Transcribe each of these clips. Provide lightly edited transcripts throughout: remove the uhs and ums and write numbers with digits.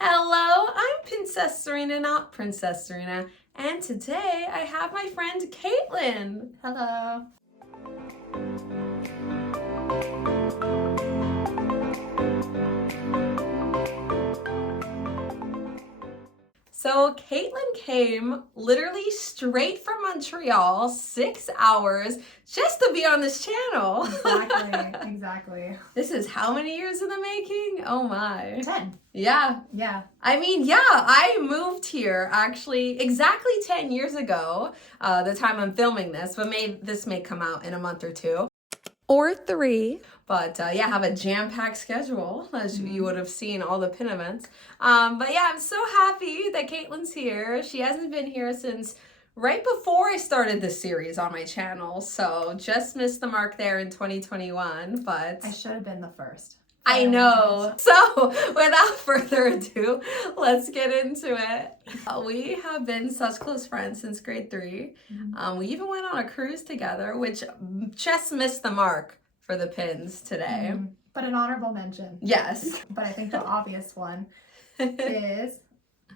Hello, I'm Princess Serena, not Princess Serena, and today I have my friend Kaitlin. Hello. So Kaitlin came literally straight from Montreal, 6 hours, just to be on this channel. Exactly. This is how many years in the making? Oh my. 10. Yeah. Yeah. I moved here actually exactly 10 years ago, the time I'm filming this, but this may come out in a month or two. Or 3. But I have a jam-packed schedule, as you would have seen all the pin events. I'm so happy that Kaitlin's here. She hasn't been here since right before I started this series on my channel, so just missed the mark there in 2021, but... I should have been the first. I know. So without further ado, let's get into it. We have been such close friends since grade 3. We even went on a cruise together, which just missed the mark for the pins today. But an honorable mention. Yes. But I think the obvious one is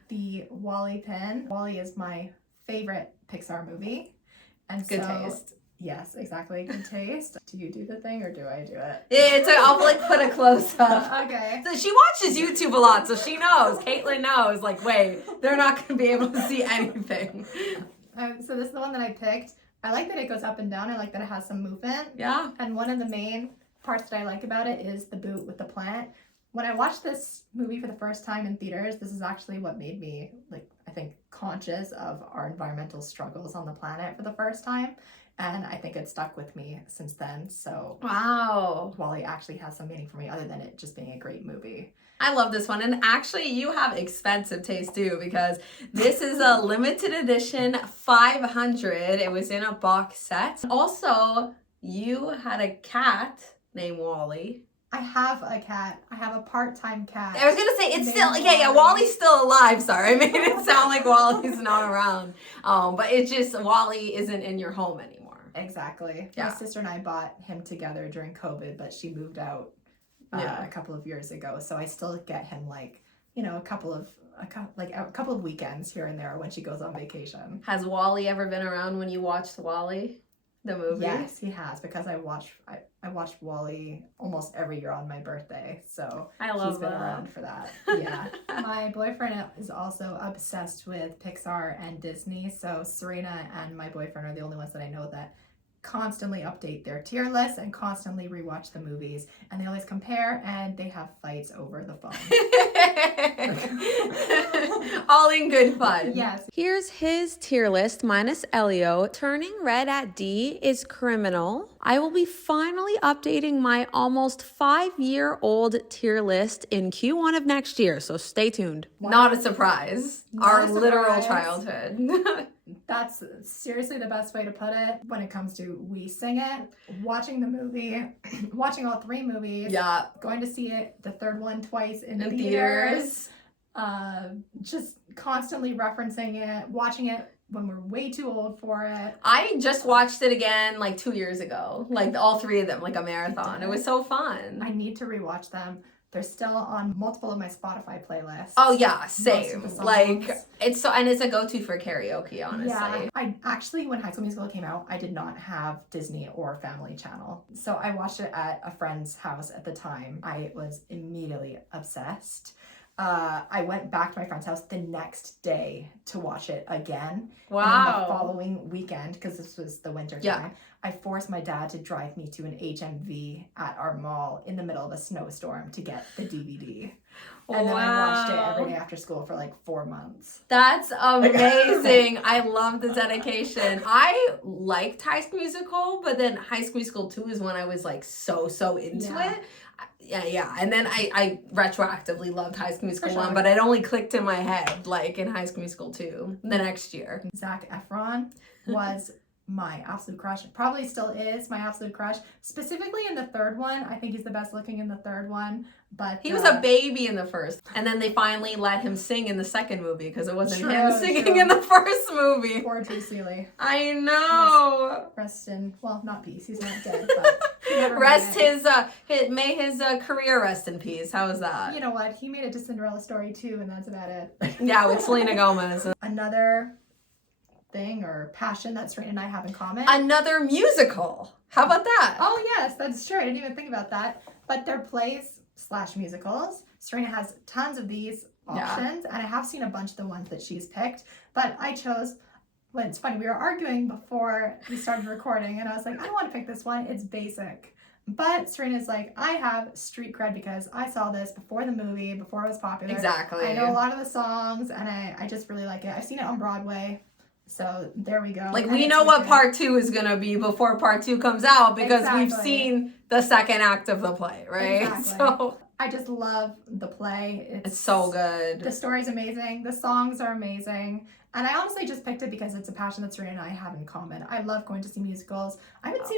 the WALL-E pin. WALL-E is my favorite Pixar movie. And Good taste. Yes, exactly. Good taste. Do you do the thing or do I do it? I'll put a close up. Okay. So she watches YouTube a lot, so she knows. Kaitlin knows. Like, wait, they're not going to be able to see anything. So this is the one that I picked. I like that it goes up and down. I like that it has some movement. Yeah. And one of the main parts that I like about it is the boot with the plant. When I watched this movie for the first time in theaters, this is actually what made me, I think, conscious of our environmental struggles on the planet for the first time. And I think it stuck with me since then. So wow. WALL-E actually has some meaning for me other than it just being a great movie. I love this one. And actually, you have expensive taste too, because this is a limited edition 500. It was in a box set. Also, you had a cat named WALL-E. I have a cat. I have a part-time cat. I was going to say, it's still, WALL-E's still alive. Sorry, I made it sound like WALL-E's not around. But it's just, WALL-E isn't in your home anymore. Exactly. Yeah. My sister and I bought him together during COVID, but she moved out a couple of years ago. So I still get him a couple of weekends here and there when she goes on vacation. Has WALL-E ever been around when you watched WALL-E, the movie? Yes, he has, because I watched WALL-E almost every year on my birthday. So he's been around for that. Yeah. My boyfriend is also obsessed with Pixar and Disney. So Serena and my boyfriend are the only ones that I know that constantly update their tier lists and constantly rewatch the movies, and they always compare and they have fights over the phone. All in good fun. Yes. Here's his tier list minus Elio. Turning red at D is Criminal. I will be finally updating my almost 5-year-old tier list in Q1 of next year, so stay tuned. Wow. Not a surprise. Our literal childhood. That's seriously the best way to put it when it comes to We Sing It. Watching the movie, watching all 3 movies. Yeah. Going to see it, the third one twice in theaters. Just constantly referencing it, watching it when we're way too old for it. I just watched it again 2 years ago. All 3 of them, a marathon. It was so fun. I need to rewatch them. They're still on multiple of my Spotify playlists. Oh yeah, same. It's a go-to for karaoke, honestly. Yeah. I actually, when High School Musical came out, I did not have Disney or Family Channel. So I watched it at a friend's house at the time. I was immediately obsessed. I went back to my friend's house the next day to watch it again. Wow. And then the following weekend, because this was the winter time, yeah. I forced my dad to drive me to an HMV at our mall in the middle of a snowstorm to get the DVD. And then I watched it every day after school for 4 months. That's amazing. I love the dedication. I liked High School Musical, but then High School Musical 2 is when I was so into it. Yeah. And then I retroactively loved High School Musical 1, but it only clicked in my head, in High School Musical 2 the next year. Zac Efron was my absolute crush. Probably still is my absolute crush. Specifically in the third one. I think he's the best looking in the third one. But he was a baby in the first. And then they finally let him sing in the second movie because it wasn't him singing in the first movie. Poor Drew Seeley. I know. Rest in, well, not peace. He's not dead, but May his career rest in peace. How was that? You know what? He made it to Cinderella story too, and that's about it. Yeah, with Selena Gomez. Another thing or passion that Serena and I have in common. Another musical. How about that? Oh yes, that's true. I didn't even think about that. But they're plays/musicals. Serena has tons of these options, and I have seen a bunch of the ones that she's picked. But I chose. Well, it's funny. We were arguing before we started recording, and I was like, I don't want to pick this one. It's basic. But Serena's like, I have street cred because I saw this before the movie, before it was popular. Exactly. I know a lot of the songs, and I just really like it. I've seen it on Broadway. So there we go. Like, we know what part 2 is going to be before part 2 comes out because we've seen the second act of the play, right? Exactly. So I just love the play. It's so good. The story's amazing. The songs are amazing. And I honestly just picked it because it's a passion that Serena and I have in common. I love going to see musicals. I don't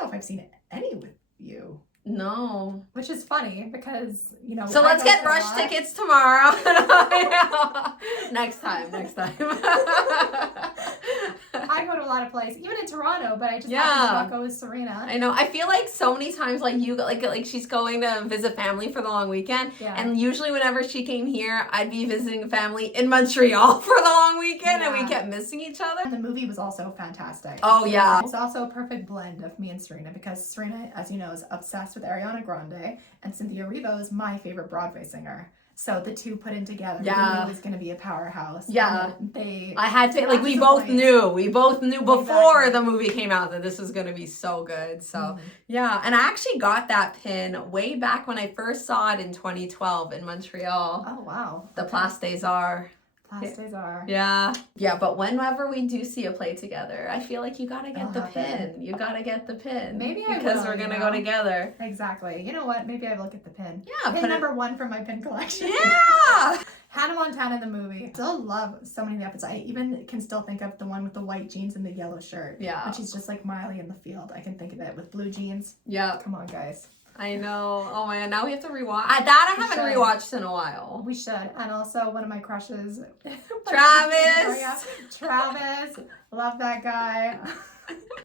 know if I've seen any with you. No. Which is funny because, you know. So let's get rush tickets tomorrow. Next time. I go to a lot of plays, even in Toronto, but I just happen to not go with Serena. I know. I feel like so many times, like she's going to visit family for the long weekend, and usually whenever she came here, I'd be visiting family in Montreal for the long weekend, and we kept missing each other. And the movie was also fantastic. Oh yeah, it's also a perfect blend of me and Serena because Serena, as you know, is obsessed with Ariana Grande, and Cynthia Erivo is my favorite Broadway singer. So the two put in together, we knew it was going to be a powerhouse. Yeah, we both knew before the movie came out that this was going to be so good. So yeah, and I actually got that pin way back when I first saw it in 2012 in Montreal. Oh wow, the Place des Arts. Yeah, but whenever we do see a play together, I feel like you gotta get the pin. You gotta get the pin. Maybe because we're gonna go together. Exactly. You know what? Maybe I will get the pin. Yeah, pin number 1 from my pin collection. Yeah. Hannah Montana, the movie. I still love so many of the episodes. I even can still think of the one with the white jeans and the yellow shirt. Yeah. And she's just like Miley in the field. I can think of it with blue jeans. Yeah. Come on, guys. I know. Oh my god, now we have to rewatch. I haven't rewatched in a while. We should. And also one of my crushes. Travis. Travis. Love that guy.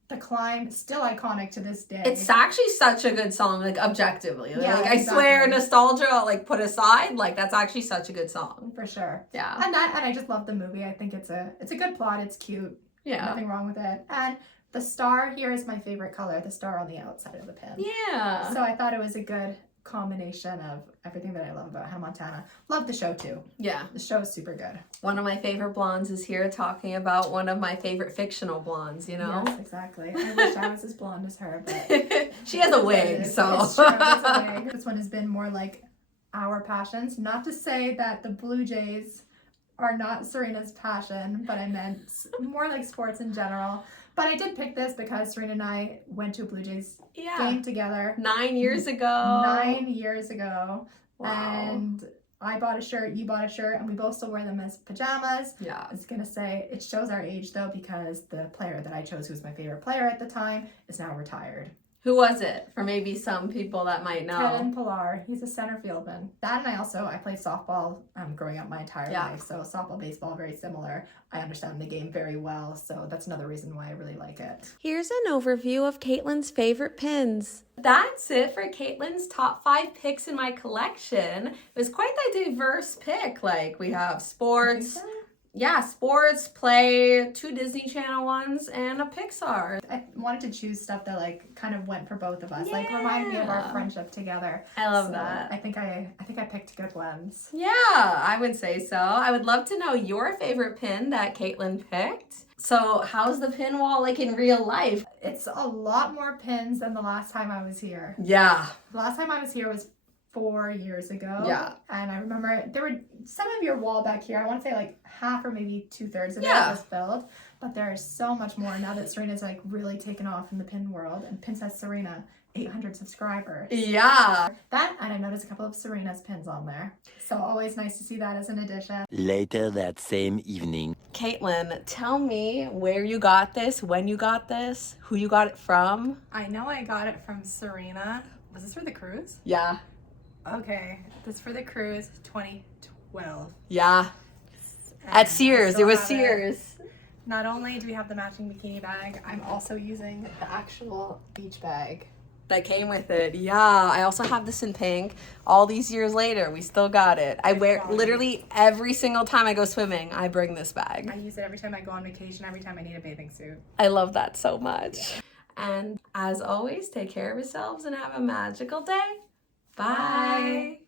The Climb, still iconic to this day. It's actually such a good song, like objectively. Yeah, like, I swear, nostalgia, like put aside, like that's actually such a good song. For sure. Yeah. And I just love the movie. I think it's a good plot. It's cute. Yeah. Nothing wrong with it. And the star here is my favorite color, the star on the outside of the pin. Yeah. So I thought it was a good combination of everything that I love about Hannah Montana. Love the show too. Yeah. The show is super good. One of my favorite blondes is here talking about one of my favorite fictional blondes, you know? Yes, exactly. I wish I was as blonde as her, but... She has a wig, so... It's true, it's a wig. This one has been more like our passions. Not to say that the Blue Jays are not Serena's passion, but I meant more like sports in general. But I did pick this because Serena and I went to a Blue Jays game together. 9 years ago. 9 years ago. Wow. And I bought a shirt, you bought a shirt, and we both still wear them as pajamas. Yeah. I was going to say, it shows our age, though, because the player that I chose, who was my favorite player at the time, is now retired. Who was it? For maybe some people that might know. Kevin Pillar. He's a center fieldman. That, and I played softball growing up my entire life. So softball, baseball, very similar. I understand the game very well. So that's another reason why I really like it. Here's an overview of Kaitlin's favorite pins. That's it for Kaitlin's top 5 picks in my collection. It was quite the diverse pick. Like, we have sports. Yeah, sports, play, 2 Disney Channel ones, and a Pixar. I wanted to choose stuff that like kind of went for both of us. Like reminded me of our friendship together. I love that. I think I picked good ones. Yeah, I would say so. I would love to know your favorite pin that Kaitlin picked. So how's the pin wall like in real life? It's a lot more pins than the last time I was here. Yeah. The last time I was here was 4 years ago. Yeah. And I remember there were some of your wall back here. I want to say like half or maybe 2/3 of it was filled. But there is so much more now that Serena's like really taken off in the pin world. And Princess Serena, 800 subscribers. Yeah. That, and I noticed a couple of Serena's pins on there. So always nice to see that as an addition. Later that same evening. Kaitlin, tell me where you got this, when you got this, who you got it from. I know I got it from Serena. Was this for the cruise? Yeah. Okay, this for the cruise, 2012. Yeah. At Sears, it was Sears. Not only do we have the matching bikini bag, I'm also using the actual beach bag. that came with it. Yeah, I also have this in pink. All these years later, we still got it. I wear literally every single time I go swimming, I bring this bag. I use it every time I go on vacation, every time I need a bathing suit. I love that so much. And as always, take care of yourselves and have a magical day. Bye.